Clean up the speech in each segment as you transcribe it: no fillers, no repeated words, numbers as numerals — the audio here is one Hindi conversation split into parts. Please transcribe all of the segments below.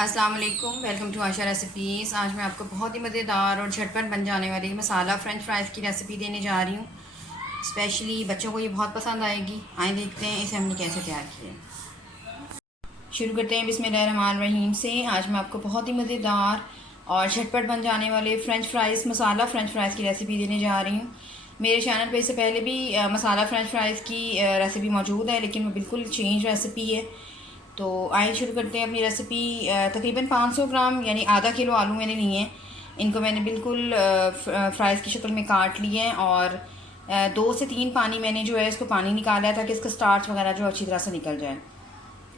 अस्सलाम वालेकुम, वेलकम टू आशा रेसिपीज़। आज मैं आपको बहुत ही मज़ेदार और झटपट बन जाने वाली मसाला फ़्रेंच फ्राइज़ की रेसिपी देने जा रही हूँ। स्पेशली बच्चों को ये बहुत पसंद आएगी। आइए देखते हैं इसे हमने कैसे तैयार किया है। शुरू करते हैं बिस्मिल्लाहिर्रहमानिर्रहीम से। आज मैं आपको बहुत ही मज़ेदार और झटपट बन जाने वाले फ़्रेंच फ्राइज़ मसाला फ़्रेंच फ्राइज़ की रेसिपी देने जा रही हूँ। मेरे चैनल पे इससे पहले भी मसाला फ़्रेंच फ्राइज़ की रेसिपी मौजूद है, लेकिन वो बिल्कुल चेंज रेसिपी है। तो आइए शुरू करते हैं अपनी रेसिपी। तकरीबन 500 ग्राम यानी आधा किलो आलू मैंने लिए हैं। इनको मैंने बिल्कुल फ्राइज़ की शक्ल में काट लिए हैं और 2 से 3 पानी मैंने जो है इसको पानी निकाला है ताकि इसका स्टार्च वगैरह जो अच्छी तरह से निकल जाए।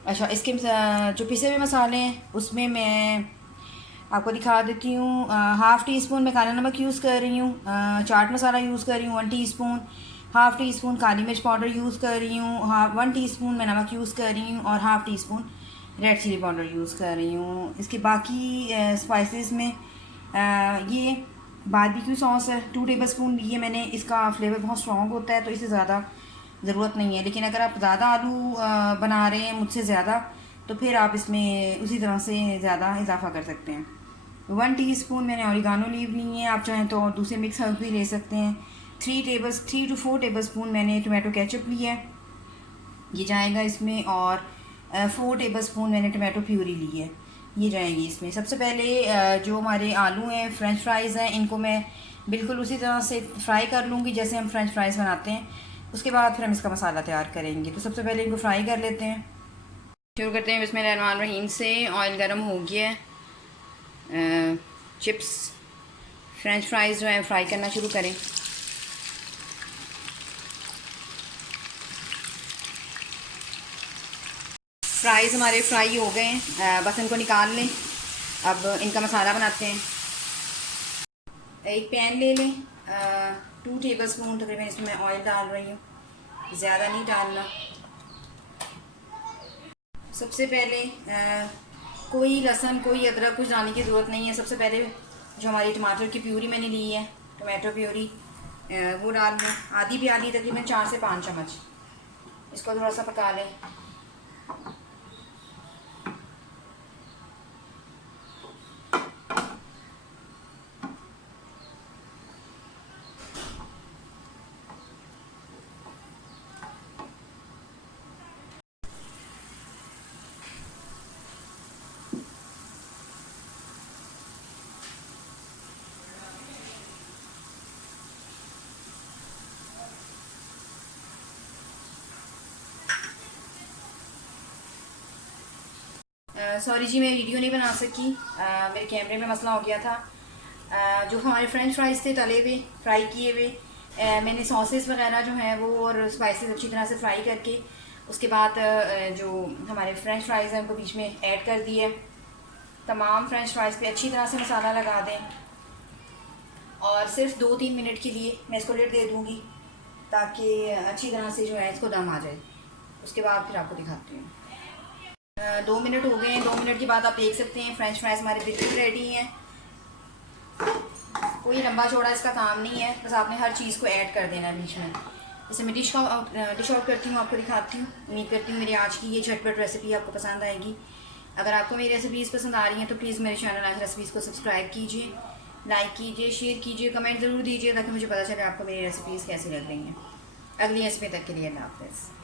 अच्छा, इसके जो पिसे हुए मसाले हैं उसमें मैं आपको दिखा देती हूँ। हाफ़ टी स्पून मैं काला नमक यूज़ कर रही हूँ, चाट मसाला यूज़ कर रही हूँ 1 टीस्पून, हाफ़ टी स्पून काली मिर्च पाउडर यूज़ कर रही हूँ, 1 टीस्पून मैं नमक यूज़ कर रही हूँ और half teaspoon red chilli powder use कर रही हूँ। इसके बाकी स्पाइसेस में ये बारबेक्यू सॉस है 2 टेबल स्पून लिए मैंने। इसका फ्लेवर बहुत स्ट्रॉन्ग होता है तो इसे ज़्यादा ज़रूरत नहीं है, लेकिन अगर आप ज़्यादा आलू बना रहे हैं मुझसे ज़्यादा तो फिर आप इसमें उसी तरह से ज़्यादा इजाफा कर सकते हैं। 1 टीस्पून मैंने ऑरिगानो लीव ली है, आप चाहें तो और दूसरे मिक्स हर्ब भी ले सकते हैं। 3 to 4 टेबल स्पून मैंने टोमेटो केचप लिया है, ये जाएगा इसमें। और 4 टेबल स्पून मैंने टोमेटो प्यूरी ली है, ये जाएगी इसमें। सबसे पहले जो हमारे आलू हैं फ्रेंच फ्राइज़ हैं, इनको मैं बिल्कुल उसी तरह से फ्राई कर लूँगी जैसे हम फ्रेंच फ्राइज़ बनाते हैं। उसके बाद फिर हम इसका मसाला तैयार करेंगे। तो सबसे पहले इनको फ्राई कर लेते हैं। शुरू करते हैं बिस्मिल्लाहिर्रहमानिर्रहीम से। ऑयल गर्म हो गया है। चिप्स फ्रेंच फ्राइज़ जो है फ्राई करना शुरू करें। फ्राइज़ हमारे फ्राई हो गए हैं, बस इनको निकाल लें। अब इनका मसाला बनाते हैं। एक पैन ले लें, 2 टेबल स्पून तकरीबन इसमें मैं ऑयल डाल रही हूँ, ज़्यादा नहीं डालना। सबसे पहले कोई लहसुन कोई अदरक कुछ डालने की ज़रूरत नहीं है। सबसे पहले जो हमारी टमाटर की प्यूरी मैंने ली है, टमाटो प्यूरी, वो डाल लें। आधी प्याली तकरीबन 4 से 5 चम्मच। इसको थोड़ा सा पका लें। सॉरी जी, मैं वीडियो नहीं बना सकी, मेरे कैमरे में मसला हो गया था। जो हमारे फ्रेंच फ्राइज़ थे तले हुए फ्राई किए हुए, मैंने सॉसेस वगैरह जो हैं वो और स्पाइसेस अच्छी तरह से फ्राई करके उसके बाद जो हमारे फ्रेंच फ्राइज़ हैं उनको बीच में ऐड कर दिए। तमाम फ्रेंच फ्राइज़ पे अच्छी तरह से मसाला लगा दें और सिर्फ 2-3 मिनट के लिए मैं इसको लिड दे दूँगी ताकि अच्छी तरह से जो है इसको दम आ जाए। उसके बाद फिर आपको दिखाती हूँ। 2 मिनट हो गए हैं। 2 मिनट के बाद आप देख सकते हैं फ्रेंच फ्राइज़ हमारे बिल्कुल रेडी हैं। कोई लंबा चौड़ा इसका काम नहीं है, बस आपने हर चीज़ को ऐड कर देना है बीच में। जैसे मैं डिश आउट करती हूँ, आपको दिखाती हूँ। उम्मीद करती हूँ मेरी आज की ये झटपट रेसिपी आपको पसंद आएगी। अगर आपको मेरी रेसिपीज़ पसंद आ रही हैं तो प्लीज़ मेरे चैनल आज रेसिपीज़ को सब्सक्राइब कीजिए, लाइक कीजिए, शेयर कीजिए, कमेंट ज़रूर दीजिए ताकि मुझे पता चले आपको मेरी रेसिपीज़ कैसी लग रही हैं। अगली रेसिपी तक के लिए अल्लाह हाफ़िज़।